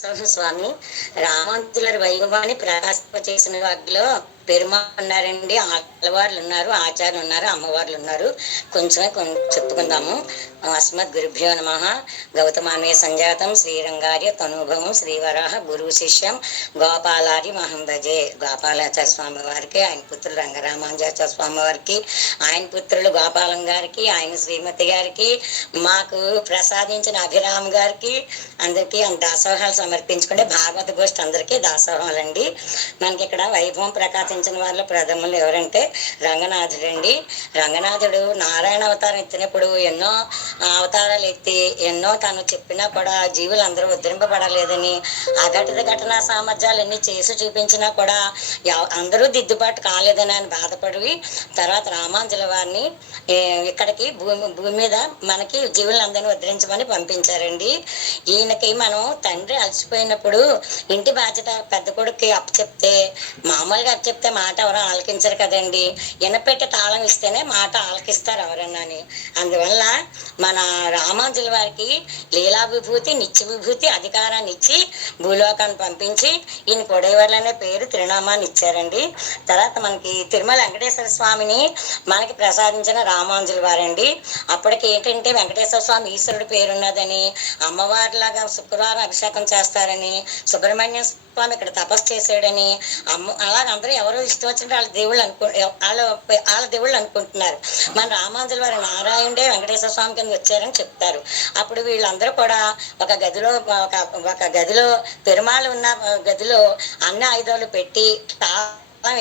స్వామి రామాంతుల వైభవాన్ని ప్రకాశింప చేసిన వాటిలో పెరుమా ఉన్నారండి ఆడవార్లు ఉన్నారు ఆచార్యులు ఉన్నారు అమ్మవార్లు ఉన్నారు. కొంచెమే కొం- చెప్పుకుందాము. అస్మద్ గురుభ్యో నమ. గౌతమాన్వయ సంజాతం శ్రీరంగార్య తనుభవం శ్రీవరాహ గురువు శిష్యం గోపాలారి మహం భజే గోపాలాచార్య స్వామి వారికి ఆయన పుత్రులు రంగరామాంజాచార్య స్వామి వారికి ఆయన పుత్రులు గోపాలం గారికి ఆయన శ్రీమతి గారికి మాకు ప్రసాదించిన అభిరామ్ గారికి అందరికీ దాసోహాలు సమర్పించుకుంటే భాగవత గోష్ఠి అందరికీ దాసోహాలండి మనకి ఇక్కడ వైభవం ప్రకాశించిన వాళ్ళ ప్రథములు ఎవరంటే రంగనాథుడండి రంగనాథుడు నారాయణ అవతారం ఎత్తినప్పుడు ఎన్నో అవతారాలు ఎత్తి ఎన్నో తను చెప్పినా కూడా జీవులు అందరూ ఉద్ధరింపబడలేదని అఘటిత ఘటనా సామర్థ్యాలు ఎన్ని చేసి చూపించినా కూడా అందరూ దిద్దుబాటు కాలేదని ఆయన బాధపడి తర్వాత రామాంజుల వారిని ఇక్కడికి భూమి భూమి మీద మనకి జీవులందరినీ ఉద్ధరించమని పంపించారండి. ఈయనకి మనం తండ్రి మర్చిపోయినప్పుడు ఇంటి బాధ్యత పెద్ద కొడుక్కి అప్పచెప్తే మామూలుగా అప్పచెప్తే మాట ఎవరో ఆలకించరు కదండి. ఎనపెట్టి తాళం ఇస్తేనే మాట ఆలకిస్తారు ఎవరన్నా అని. అందువల్ల మన రామాంజుల వారికి లీలా విభూతి నిత్య విభూతి అధికారాన్ని ఇచ్చి భూలోకాన్ని పంపించి ఈయన కొడేవాళ్ళు అనే పేరు తిరునామాన్ని ఇచ్చారండి. తర్వాత మనకి తిరుమల వెంకటేశ్వర స్వామిని మనకి ప్రసాదించిన రామాంజుల వారండి. అప్పటికి ఏంటంటే వెంకటేశ్వర స్వామి ఈశ్వరుడు పేరున్నదని అమ్మవారిలాగా శుక్రవారం అభిషేకం చేస్తారని సుబ్రహ్మణ్య స్వామి ఇక్కడ తపస్సు చేశాడని అమ్మ అలాగ అందరూ ఎవరు ఇష్టం వచ్చినట్టు వాళ్ళ దేవుళ్ళు అనుకు వాళ్ళ వాళ్ళ దేవుళ్ళు అనుకుంటున్నారు. మన రామాంజుల వారి నారాయణుడే వెంకటేశ్వర స్వామి కింద వచ్చారని చెప్తారు. అప్పుడు వీళ్ళందరూ కూడా ఒక గదిలో ఒక ఒక గదిలో పెరుమాళ్ళు ఉన్న గదిలో అన్ని ఆయుధాలు పెట్టి తాళం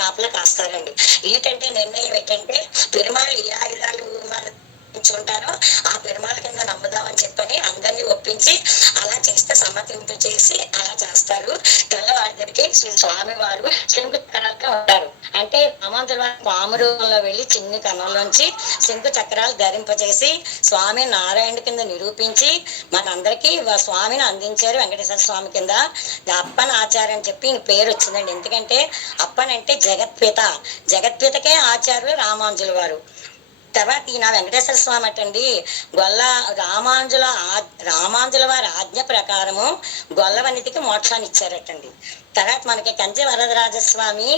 కాపలా కాస్తారండి. ఏంటంటే నిర్ణయం ఏంటంటే పెరుమాళ్ళు ఏ ఆయుధాలు మన ఉంటారో ఆ పెరుమాళ కింద నమ్ముదామని చెప్పని అందరినీ ఒప్పించి అలా చేస్తే సమ్మతింపు చేసి అలా చేస్తారు. తెల్లవారిద్దరికి శ్రీ స్వామి వారు శంకు చక్రాలుగా ఉంటారు. అంటే రామాంతుల వారు పామురంలో వెళ్ళి చిన్ని కణంలోంచి శంకు చక్రాలు ధరింపజేసి స్వామి నారాయణ కింద నిరూపించి మనందరికీ స్వామిని అందించారు వెంకటేశ్వర స్వామి కింద. అప్పన ఆచార్య అని చెప్పి ఈయన పేరు వచ్చిందండి. ఎందుకంటే అప్పన్ అంటే జగత్పిత. జగత్పితకే ఆచార్యులు రామాంజుల వారు. తర్వాత ఈయన వెంకటేశ్వర స్వామి అటండి గొల్ల రామాంజుల ఆ- రామాంజుల వారి ఆజ్ఞ ప్రకారము గొల్లవనితికి మోక్షాన్ని ఇచ్చారటండి తర్వాత మనకి కంచి వరదరాజస్వామి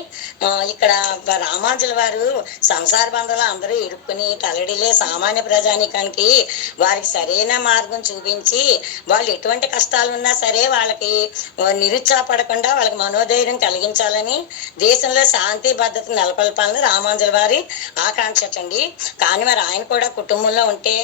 ఇక్కడ రామాంజుల వారు సంసార బంధంలో అందరూ ఇరుక్కుని తలడిలే సామాన్య ప్రజానికానికి వారికి సరైన మార్గం చూపించి వాళ్ళు ఎటువంటి కష్టాలు ఉన్నా సరే వాళ్ళకి నిరుత్సాహపడకుండా వాళ్ళకి మనోధైర్యం కలిగించాలని దేశంలో శాంతి భద్రత నెలకొల్పాలని రామాంజుల వారి ఆకాంక్షండి కానీ మరి ఆయన కూడా కుటుంబంలో ఉంటే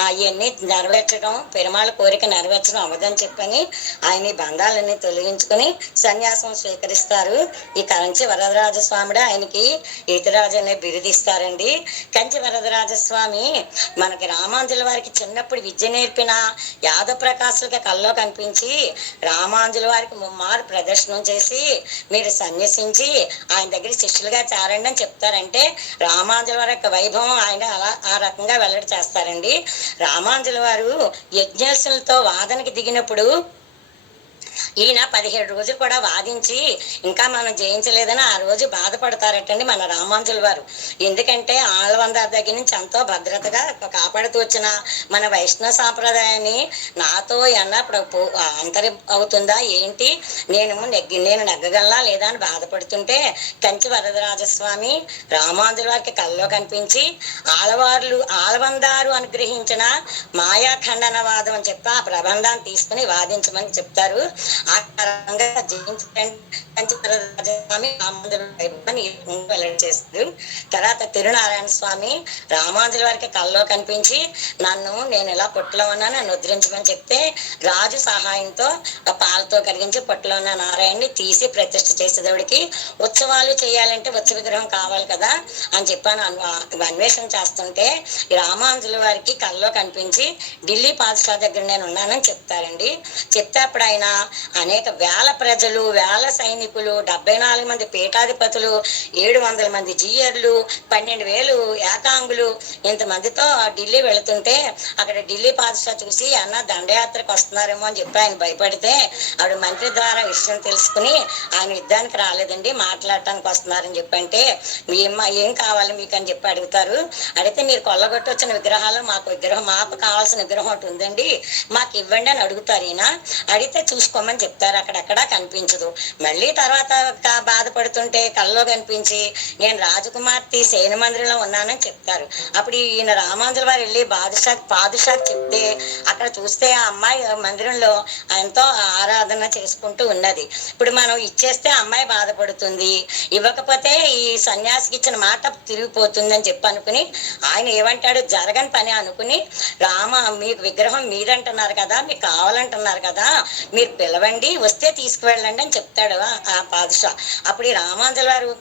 అవన్నీ నెరవేర్చడం పెరుమాళ కోరిక నెరవేర్చడం అవ్వదని చెప్పని ఆయన బంధాలన్నీ తొలగించుకొని సన్యాసం స్వీకరిస్తారు. ఈ కంచి వరదరాజ స్వామిడే ఆయనకి ఈతరాజు అనే బిరుదిస్తారండి. కంచి వరదరాజ స్వామి మనకి రామాంజుల వారికి చిన్నప్పుడు విద్య నేర్పిన యాదవ ప్రకాశులకి కల్లో కనిపించి రామాంజుల వారికి ముమ్మారు ప్రదర్శనం చేసి మీరు సన్యసించి ఆయన దగ్గర శిష్యులుగా చేరండి అని చెప్తారంటే రామాంజుల వారి యొక్క వైభవం ఆయన అలా ఆ రకంగా వెల్లడి చేస్తారండి. రామాంజుల వారు యజ్ఞాసులతో వాదనకి దిగినప్పుడు ఈయన పదిహేడు రోజులు కూడా వాదించి ఇంకా మనం జయించలేదని ఆ రోజు బాధపడతారటండి మన రామాంజుల వారు. ఎందుకంటే ఆళ్ళవందారి దగ్గర నుంచి ఎంతో భద్రతగా కాపాడుతూ వచ్చిన మన వైష్ణవ సాంప్రదాయాన్ని నాతో ఎన్నప్పుడు పో- అంతరి అవుతుందా ఏంటి? నేను నెగ్గి నేను నెగ్గగలనా లేదా అని బాధపడుతుంటే కంచి వరదరాజస్వామి రామాంజుల వారికి కల్లో కనిపించి ఆలవార్లు ఆలవందారు అనుగ్రహించిన మాయాఖండనవాదం అని చెప్పి ఆ ప్రబంధాన్ని తీసుకుని వాదించమని చెప్తారు. ఆ రకంగా వెల్లడి చేస్తారు తర్వాత తిరునారాయణ స్వామి రామాంజుల వారికి కల్లో కనిపించి నన్ను నేను ఇలా పొట్టులో ఉన్నా నన్ను ఉద్ధరించమని చెప్తే రాజు సహాయంతో పాలతో కలిగించి పొట్టులో ఉన్న నారాయణని తీసి ప్రతిష్ఠ చేసేదవుడికి ఉత్సవాలు చేయాలంటే ఉత్సవ విగ్రహం కావాలి కదా అని చెప్పాను. అన్వేషణ చేస్తుంటే రామాంజుల వారికి కల్లో కనిపించి ఢిల్లీ పాఠశాల దగ్గర నేను ఉన్నానని చెప్తారండి. చెప్తే అప్పుడు ఆయన అనేక వేల ప్రజలు వేల సైనికులు డెబ్బై నాలుగు మంది పీఠాధిపతులు ఏడు వందల మంది జీయర్లు పన్నెండు వేలు ఏకాంగులు ఇంతమందితో ఢిల్లీ వెళుతుంటే అక్కడ ఢిల్లీ పాదశా చూసి అన్న దండయాత్రకు వస్తున్నారేమో అని చెప్పి ఆయన భయపడితే ఆవిడ మంత్రి ద్వారా విషయం తెలుసుకుని ఆయన యుద్ధానికి రాలేదండి మాట్లాడటానికి వస్తున్నారని చెప్పంటే మీ ఏం కావాలి మీకు అని చెప్పి అడుగుతారు. అడిగితే మీరు కొల్లగొట్టి వచ్చిన విగ్రహాలు మాకు విగ్రహం మాకు కావాల్సిన విగ్రహం ఒకటి ఉందండి మాకు ఇవ్వండి అని అడుగుతారు ఈయన. అడిగితే చేసుకోమని చెప్తారు. అక్కడక్కడ కనిపించదు. మళ్ళీ తర్వాత బాధపడుతుంటే కళ్ళలో కనిపించి నేను రాజకుమార్తె శయన మందిరంలో ఉన్నానని చెప్తారు. అప్పుడు ఈయన రామాంజుల వారు వెళ్ళి బాదుషా పాదుషాకి చెప్తే అక్కడ చూస్తే ఆ అమ్మాయి మందిరంలో ఎంతో ఆరాధన చేసుకుంటూ ఉన్నది. ఇప్పుడు మనం ఇచ్చేస్తే అమ్మాయి బాధపడుతుంది. ఇవ్వకపోతే ఈ సన్యాసికి ఇచ్చిన మాట తిరిగిపోతుంది అని చెప్పి అనుకుని ఆయన ఏమంటాడు? జరగని పని అనుకుని రామ మీకు విగ్రహం మీరంటున్నారు కదా మీకు కావాలంటున్నారు కదా మీరు పిల్ల పిలవండి వస్తే తీసుకువెళ్ళండి అని చెప్తాడు ఆ- పాదుషా. అప్పుడు ఈ రామాంజల వారు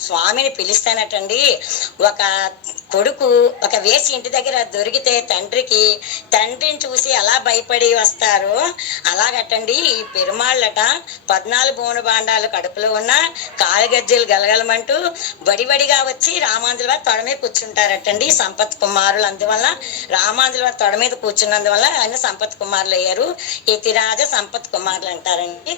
స్వామిని పిలుస్తానటండి. ఒక కొడుకు ఒక వేసి ఇంటి దగ్గర దొరికితే తండ్రికి తండ్రిని చూసి ఎలా భయపడి వస్తారో అలాగటండి. ఈ పెరుమాళ్ళట పద్నాలుగు బోన బాండాలు కడుపులో ఉన్న కాలుగజ్జలు గలగలమంటూ బడిబడిగా వచ్చి రామాంజుల వారి తొడ మీద కూర్చుంటారటండి సంపత్ కుమారులు. అందువల్ల రామాంజుల వారి తొడ మీద కూర్చున్నందువల్ల ఆయన సంపత్ కుమారులు అయ్యారు ఇతిరాజ సంపత్ కుమార్ కుమారులు అంటారండి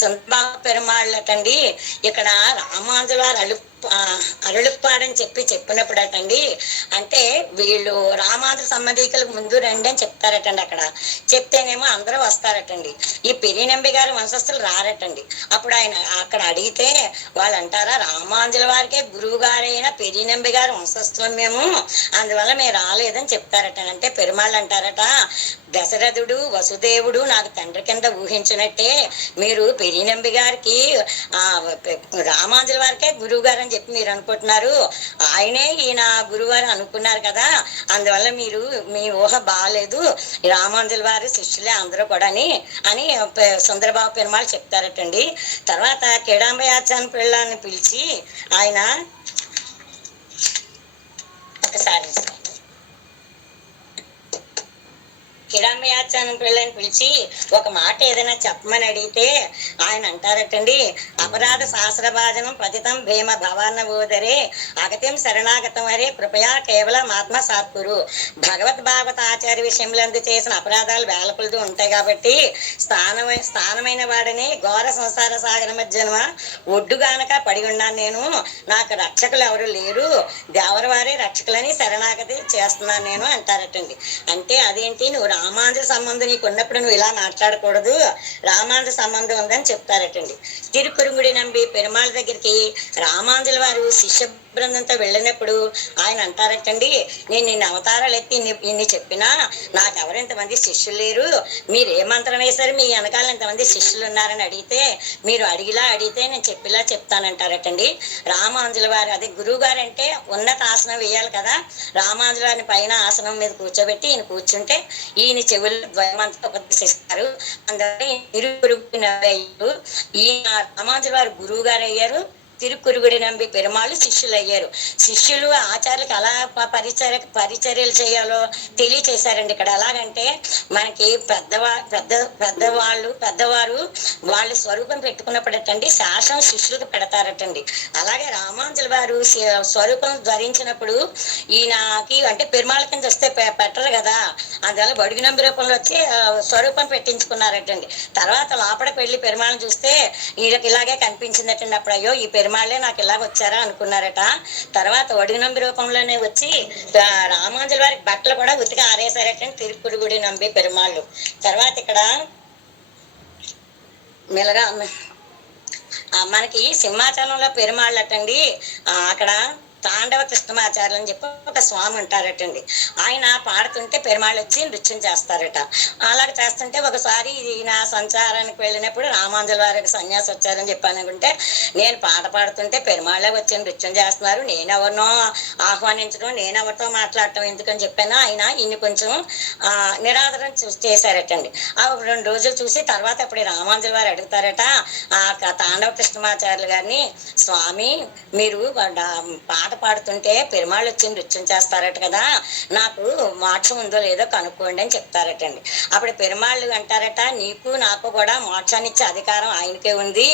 సొంతబాబు పెరుమాళ్ళటండి ఇక్కడ రామాంజుల వారు అలు అరుళుప్పాడని చెప్పి చెప్పినప్పుడటండి అంటే వీళ్ళు రామాంధ్ర సంబంధికులకు ముందు రండి అని చెప్తారటండి అక్కడ. చెప్తేనేమో అందరూ వస్తారటండి. ఈ పెరినంబి గారి వంశస్థులు రారటండి. అప్పుడు ఆయన అక్కడ అడిగితే వాళ్ళు అంటారా రామాంధ్రుల వారికే గురువు గారైన పెరినంబి గారి వంశస్థులం మేము అందువల్ల మేము రాలేదని చెప్తారట. అంటే పెరుమాళ్ళు అంటారట దశరథుడు వసుదేవుడు నాకు తండ్రి కింద ఊహించినట్టే మీరు పెరినంబి గారికి ఆ రామాంజుల వారికే గురువు గారు అని చెప్పి మీరు అనుకుంటున్నారు. ఆయనే ఈయన గురువారు అనుకున్నారు కదా. అందువల్ల మీరు మీ ఊహ బాగాలేదు రామానుజుల వారి శిష్యులే అందరూ కూడా అని అని సుందరబాబు పెరుమాళ్ళు చెప్తారటండి. తర్వాత కిడాంబయాచాన్ పిల్లని పిలిచి ఆయన ఒకసారి కిరామయాచానం పిల్లని పిలిచి ఒక మాట ఏదైనా చెప్పమని అడిగితే ఆయన అంటారటండి అపరాధ శాస్త్రభాజనం పతితం భీమ భవాన్న బోధరే అగత్యం శరణాగతం అరే కృపయా కేవలం ఆత్మ సాత్పురు భగవద్ భాగవత ఆచార్య విషయంలో అందు చేసిన అపరాధాలు వేల ఉంటాయి కాబట్టి స్థానమై స్థానమైన వాడని ఘోర సంసార సాగర మధ్యన ఒడ్డుగానక పడి ఉన్నాను నేను. నాకు రక్షకులు ఎవరు లేరు. దేవరవారే రక్షకులని శరణాగతి చేస్తున్నాను నేను అంటారటండి. అంటే అదేంటి? నువ్వు రామానుజ సంబంధం నీకు ఉన్నప్పుడు నువ్వు ఇలా మాట్లాడకూడదు. రామానుజ సంబంధం ఉందని చెప్తారటండి. తిరుకురుగుడి నంబి పెరుమాళ్ దగ్గరికి రామానుజుల వారు శిష్య బృందంతో వెళ్ళినప్పుడు ఆయన అంటారటండి నేను నిన్న అవతారాలు ఎత్తి ఇన్ని చెప్పినా నాకు ఎవరు ఇంతమంది శిష్యులు లేరు. మీరు ఏ మంత్రం వేశారు? మీ వెనకాల ఇంతమంది శిష్యులు ఉన్నారని అడిగితే మీరు అడిగిలా అడిగితే నేను చెప్పిలా చెప్తానంటారటండి. రామాంజుల వారు అదే గురువు గారు అంటే ఉన్నత ఆసనం వేయాలి కదా. రామాంజుల వారిని పైన ఆసనం మీద కూర్చోబెట్టి ఈయన కూర్చుంటే ఈయన చెవులు ద్వయమంతా ఉపదేశిస్తారు అందువల్ల ఈయన రామాంజుల వారు గురువు గారు అయ్యారు తిరుకురుగుడి నంబి పెరుమాళ్ళు శిష్యులు అయ్యారు శిష్యులు ఆచార్యులకు అలా ప- పరిచర్యలు చేయాలో తెలియచేశారండి ఇక్కడ. ఎలాగంటే మనకి పెద్దవా పెద్ద పెద్దవాళ్ళు పెద్దవారు వాళ్ళ స్వరూపం పెట్టుకున్నప్పుడటండి శాసనం శిష్యులకు పెడతారటండి. అలాగే రామాంజుల వారు స్వరూపం ధరించినప్పుడు ఈయనకి అంటే పెరుమాళ కింద వస్తే పెట్టరు కదా. అందువల్ల బడుగు నంబి రూపంలో వచ్చి స్వరూపం పెట్టించుకున్నారటండి. తర్వాత లోపలికి వెళ్ళి పెరుమాళను చూస్తే ఈయనకి ఇలాగే కనిపించిందటండి. అప్పుడు అయ్యో ఈ పెరుమాళ్ళే నాకు ఇలాగ వచ్చారా అనుకున్నారట. తర్వాత వడుగు నంబి రూపంలోనే వచ్చి రామాంజుల వారికి బట్టలు కూడా ఉతికి తిరుపుడు గుడి నంబి పెరుమాళ్ళు. తర్వాత ఇక్కడ మెలగా మనకి సింహాచలంలో పెరుమాళ్ళటండి. ఆ, అక్కడ తాండవ కృష్ణమాచార్యులు అని చెప్పి ఒక స్వామి ఉంటారటండి. ఆయన పాడుతుంటే పెరుమాళ్ళు వచ్చి నృత్యం చేస్తారట. అలాగ చేస్తుంటే ఒకసారి ఈయన సంచారానికి వెళ్ళినప్పుడు రామాంజుల వారికి సన్యాసి వచ్చారని చెప్పాను అనుకుంటే నేను పాట పాడుతుంటే పెరుమాళ్ళకి వచ్చి నృత్యం చేస్తున్నారు. నేను ఎవరినో ఆహ్వానించడం నేను ఎవరితో మాట్లాడటం ఎందుకని చెప్పాను ఆయన ఇన్ని కొంచెం ఆ, నిరాదరణ చూసి చేశారటండి. ఆ రెండు రోజులు చూసి తర్వాత అప్పుడు రామాంజుల వారు అడుగుతారట ఆ తాండవ కృష్ణమాచార్యులు గారిని స్వామి మీరు పాట పాడుతుంటే పెరుమాళ్ళు వచ్చి నృత్యం చేస్తారట కదా నాకు మోక్షం ఉందో లేదో కనుక్కోండి అని చెప్తారటండి. అప్పుడు పెరుమాళ్ళు అంటారట నీకు నాకు కూడా మోక్షాన్ని ఇచ్చే అధికారం ఆయనకే ఉంది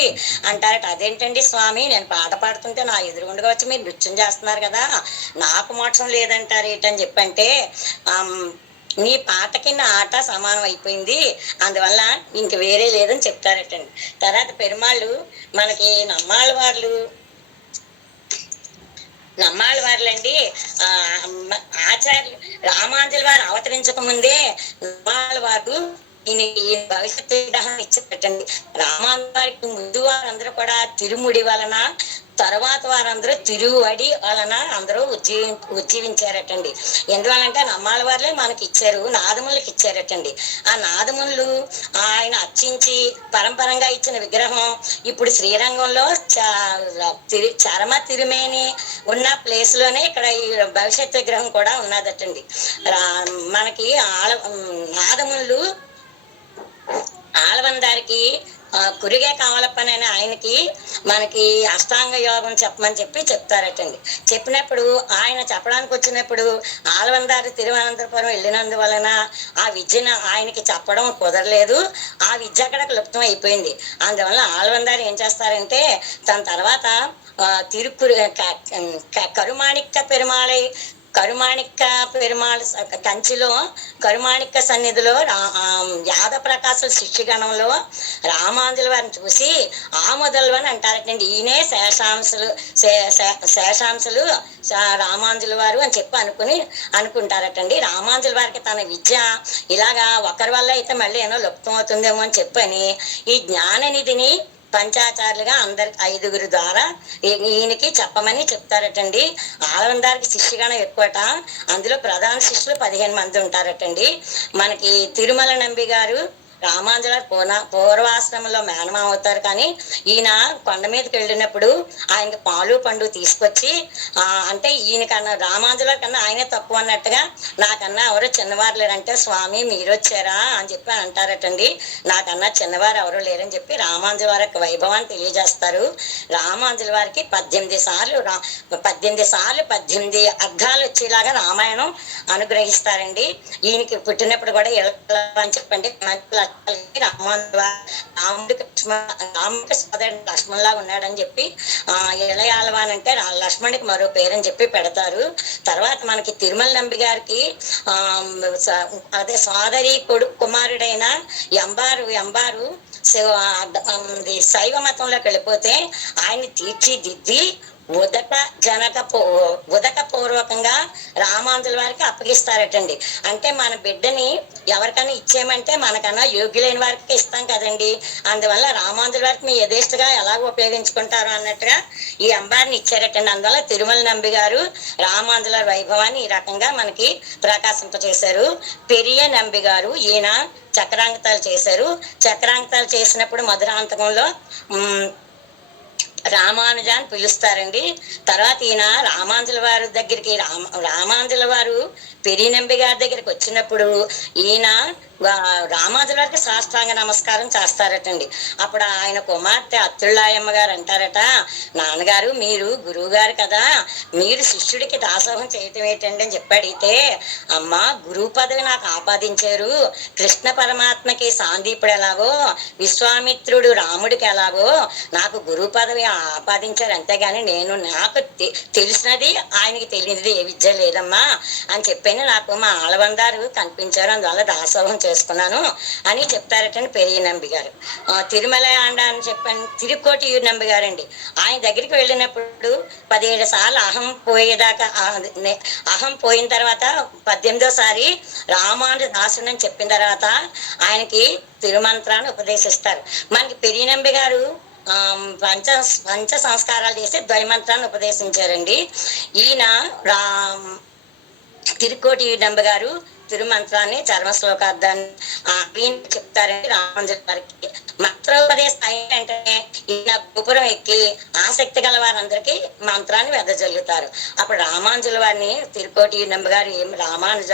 అంటారట. అదేంటండి స్వామి నేను పాట పాడుతుంటే నా ఎదురుగుండగా వచ్చి మీరు నృత్యం చేస్తున్నారు కదా నాకు మోక్షం లేదంటారు ఏంటని చెప్పంటే నీ పాటకి నా ఆట సమానం అయిపోయింది అందువల్ల ఇంక వేరే లేదని చెప్తారటండి. తర్వాత పెరుమాళ్ళు మనకి నమ్మాళ్ళ వాళ్ళు నమ్మాళ్ళ వారులండి ఆచార్య రామాంజలి వారు అవతరించక ముందే నమ్మాళ్ళ వారు ఈయన ఈ భవిష్యత్తు విగ్రహం పెట్టండి రామాంజలి వారికి ముందు వారందరూ కూడా తిరుముడి వలన తర్వాత వారందరూ తిరువడి వలన అందరూ ఉజ్జీవి ఉజ్జీవించారటండి. ఎందువల్లంటే నమ్మాల వారులే మనకి ఇచ్చారు నాదములకి ఇచ్చారటండి. ఆ నాదములు ఆయన అర్చించి పరంపరంగా ఇచ్చిన విగ్రహం ఇప్పుడు శ్రీరంగంలో చరమ తిరుమేని ఉన్న ప్లేస్లోనే ఇక్కడ ఈ భవిష్యత్ విగ్రహం కూడా ఉన్నదటండి. రా- మనకి ఆల నాదములు ఆలవందారికి ఆ, కురిగే కావాలప్పనైనా ఆయనకి మనకి అష్టాంగ యోగం చెప్పమని చెప్పి చెప్తారటండి. చెప్పినప్పుడు ఆయన చెప్పడానికి వచ్చినప్పుడు ఆలవందారి తిరువనంతపురం వెళ్ళినందువలన ఆ విద్యను ఆయనకి చెప్పడం కుదరలేదు. ఆ విద్య అక్కడ క్లుప్తం అయిపోయింది. అందువల్ల ఆలవందారి ఏం చేస్తారంటే తన తర్వాత తిరుకురు కరుమాణిక్య కరుమాణిక్క పెరుమాళై కరుమాణిక్క పెరుమాళ్ కంచిలో కరుమాణిక్క సన్నిధిలో రా- యాద ప్రకాశుల శిష్యగణంలో రామాంజుల వారిని చూసి ఆమోదలు అని అంటారటండి ఈయనే శేషాంశులు శే- శేషాంశులు రామాంజుల వారు అని చెప్పి అనుకుని అనుకుంటారటండి. రామాంజుల వారికి తన విద్య ఇలాగా ఒకరి వల్ల అయితే మళ్ళీ ఏమో లుప్తం అవుతుందేమో అని చెప్పని ఈ జ్ఞాననిధిని పంచాచారులుగా అందరి ఐదుగురు ద్వారా ఈయనకి చెప్పమని చెప్తారటండి. ఆలవందారికి శిష్యగణం ఎక్కువట. అందులో ప్రధాన శిష్యులు పదిహేను మంది ఉంటారటండి. మనకి తిరుమల నంబి గారు రామాంజన పూర్ణ పూర్వాశ్రమంలో మేనమా అవుతారు. కానీ ఈయన కొండ మీదకి వెళ్ళినప్పుడు ఆయనకి పాలు పండు తీసుకొచ్చి ఆ, అంటే ఈయన కన్నా కన్నా ఆయనే తక్కువ అన్నట్టుగా నాకన్నా ఎవరు చిన్నవారు లేరంటే స్వామి మీరు వచ్చారా అని చెప్పి అంటారటండి. నాకన్నా చిన్నవారు ఎవరు లేరని చెప్పి రామాంజల వారి యొక్క వైభవాన్ని తెలియజేస్తారు. రామాంజల వారికి పద్దెనిమిది సార్లు రా పద్దెనిమిది సార్లు పద్దెనిమిది అర్థాలు వచ్చేలాగా రామాయణం అనుగ్రహిస్తారండి. ఈయనకి పుట్టినప్పుడు కూడా ఎలా అని చెప్పండి. రామాంజల రాముడికి లక్ష్మణ రాముడికి సోదరుడు లక్ష్మణ్లా ఉన్నాడని చెప్పి ఆ ఇళయాలవాన్ అంటే రా- లక్ష్మణుడికి మరో పేరని చెప్పి పెడతారు. తర్వాత మనకి తిరుమల నంబి గారికి ఆ అదే సోదరి కొడు కుమారుడైన ఎంబారు ఎంబారు శివ- శైవ మతంలోకి వెళ్ళిపోతే ఆయన్ని తీర్చిదిద్ది ఉదక జనక పూ ఉదక పూర్వకంగా రామాంజుల వారికి అప్పగిస్తారటండి. అంటే మన బిడ్డని ఎవరికైనా ఇచ్చేయమంటే మనకన్నా యోగ్యులైన వారికి ఇస్తాం కదండి. అందువల్ల రామాంజుల వారికి మీ యథేష్టగా ఎలా ఉపయోగించుకుంటారు అన్నట్టుగా ఈ అంబారిని ఇచ్చారటండి. అందువల్ల తిరుమల నంబి గారు రామాంజుల వైభవాన్ని ఈ రకంగా మనకి ప్రకాశింపచేశారు పెరియ నంబి గారు ఈయన చక్రాంకితాలు చేశారు. చక్రాంకితాలు చేసినప్పుడు మధురాంతకంలో ఉమ్, అని పిలుస్తారండి. తర్వాత ఈయన రామాంజుల వారి దగ్గరికి రామ రామాంజుల వారు పెరినంబి గారి దగ్గరికి వచ్చినప్పుడు ఈయన వా- రామాంజుల వారికి సాష్టాంగ నమస్కారం చేస్తారటండి. అప్పుడు ఆయన కుమార్తె అత్తుళ్ళాయమ్మ గారు అంటారట నాన్నగారు మీరు గురువు గారు కదా. మీరు శిష్యుడికి దాసోహం చేయటం ఏంటండి అని చెప్పి అడిగితే అమ్మ గురువు పదవి నాకు ఆపాదించారు. కృష్ణ పరమాత్మకి సాందీపుడు ఎలాగో విశ్వామిత్రుడు రాముడికి ఎలాగో నాకు గురువు పదవి ఆపాదించారు అంతేగాని నేను నాకు తెలిసినది ఆయనకి తెలియనిది ఏ విద్య లేదమ్మా అని చెప్పాను నాకు మా ఆలబందారు కనిపించారు అందువల్ల దాసోహం చేసుకున్నాను అని చెప్తారటండి పెరియ నంబి గారు తిరుమల ఆండ అని చెప్పాను తిరుకోటి నంబి గారండి. ఆయన దగ్గరికి వెళ్ళినప్పుడు పదిహేడు సార్లు అహం పోయేదాకా నే- అహం పోయిన తర్వాత పద్దెనిమిదోసారి రామాను దాసుని అని చెప్పిన తర్వాత ఆయనకి తిరుమంత్రాన్ని ఉపదేశిస్తారు. మనకి పెరియనంబి గారు పంచ పంచ సంస్కారాలు చేసి ద్వైమంత్రాన్ని ఉపదేశించారండి. ఈయన రా తిరుకోటి నంబ గారు తిరుమంత్రాన్ని చర్మ శ్లోకార్థాన్ని చెప్తారండి రామాంజలి గారికి. మంత్రోపదేశ స్థాయి అంటే గోపురం ఎక్కి ఆసక్తి గల వారందరికీ మంత్రాన్ని వెదజల్లుతారు అప్పుడు రామానుజుల వారిని తిరుకోటి నంబ గారు ఏం రామానుజ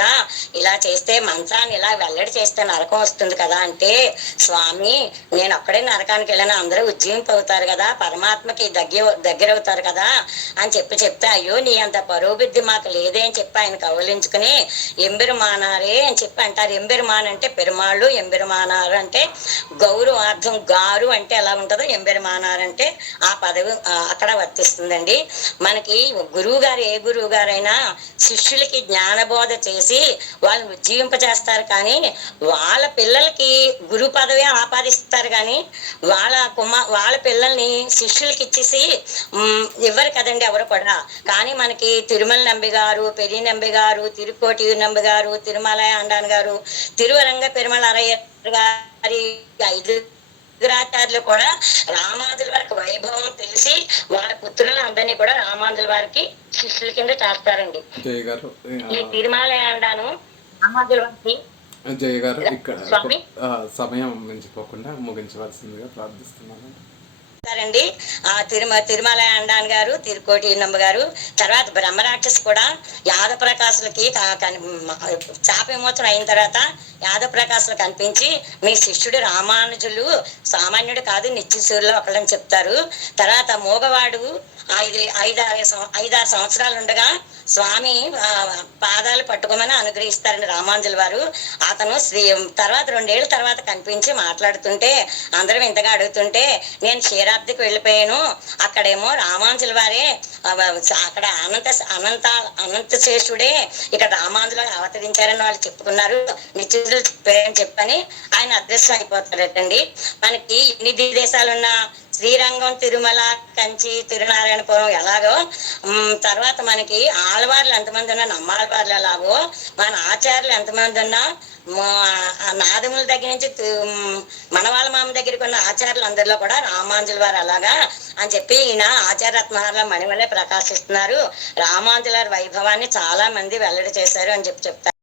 ఇలా చేస్తే మంత్రాన్ని ఇలా వెల్లడి చేస్తే నరకం వస్తుంది కదా అంటే స్వామి నేను అక్కడే నరకానికి వెళ్ళిన అందరూ ఉజ్జీవింపు అవుతారు కదా పరమాత్మకి దగ్గర దగ్గర అవుతారు కదా అని చెప్పి చెప్తే అయ్యో నీ అంత పరోబుద్ధి మాకు లేదే అని చెప్పి ఆయన కౌలించుకుని ఎంబెరుమానారే అని చెప్పి అంటారు. ఎంబెరుమాన్ అంటే పెరుమాళ్ళు ఎంబెరుమానారు అంటే అర్థం గారు అంటే ఎలా ఉంటుందో ఎంబెరుమానారు అంటే ఆ పదవి అక్కడ వర్తిస్తుందండి. మనకి గురువు గారు ఏ గురువు గారైనా శిష్యులకి జ్ఞానబోధ చేసి వాళ్ళని ఉజ్జీవింపజేస్తారు కానీ వాళ్ళ పిల్లలకి గురు పదవి ఆపాదిస్తారు కానీ వాళ్ళ కుమార్ వాళ్ళ పిల్లల్ని శిష్యులకి ఇచ్చేసి ఇవ్వరు కదండి ఎవరు కూడా. కానీ మనకి తిరుమల నంబి గారు పెరి నంబి గారు తిరుకోటి నంబి గారు తిరుమల అండాన్ గారు తిరువరంగ పెరుమల అరయ్య గారి ఐదు ఆచార్యులు కూడా రామానుజుల వారికి వైభవం తెలిసి వాళ్ళ పుత్రులను అందరినీ కూడా రామానుజుల వారికి శిష్యుల కింద చేస్తారండి ఈ తిరుమల అండాను రామానుజుల వారికి జయ గారు ఇక్కడ సమయం మించిపోకుండా ముగించవలసిందిగా ప్రార్థిస్తున్నాను. అండి ఆ తిరుమ తిరుమల అండాన్ గారు తిరుకోటి నమ్మ గారు తర్వాత బ్రహ్మరాక్షస్ కూడా యాద ప్రకాశులకి చాప విమోచనం అయిన తర్వాత యాద ప్రకాశులు కనిపించి మీ శిష్యుడు రామానుజులు సామాన్యుడు కాదు నిత్యసూరులో ఒకళ్ళని చెప్తారు. తర్వాత మూగవాడు ఐదు ఐదారు ఐదారు సంవత్సరాలు ఉండగా స్వామి పాదాలు పట్టుకోమని అనుగ్రహిస్తారండి రామాంజుల వారు. అతను శ్రీ తర్వాత రెండేళ్ళ తర్వాత కనిపించి మాట్లాడుతుంటే అందరం ఇంతగా అడుగుతుంటే నేను క్షీరాబ్దికి వెళ్ళిపోయాను. అక్కడేమో రామాంజుల వారే అక్కడ అనంత అనంత అనంత శేషుడే ఇక్కడ రామాంజులు అవతరించారని వాళ్ళు చెప్పుకున్నారు. నిత్యులు చెప్పారని చెప్పని ఆయన అదృశ్యం అయిపోతాడటండి మనకి ఎన్ని దేశాలున్నా శ్రీరంగం తిరుమల కంచి తిరునారాయణపురం ఎలాగో తర్వాత మనకి ఆళ్వార్లు ఎంతమంది ఉన్నా నమ్మాళ్వార్లు ఎలాగో మన ఆచార్యులు ఎంతమంది ఉన్నా మా- నాదముల దగ్గర నుంచి మనవాళ్ళ మామ దగ్గరికి ఉన్న ఆచార్యులు అందరిలో కూడా రామాంజుల వారు అలాగా అని చెప్పి ఈయన ఆచార్యత్మహారుల మణిమలే ప్రకాశిస్తున్నారు. రామాంజుల వారి వైభవాన్ని చాలా మంది వెల్లడి చేశారు అని చెప్పి చెప్తారు.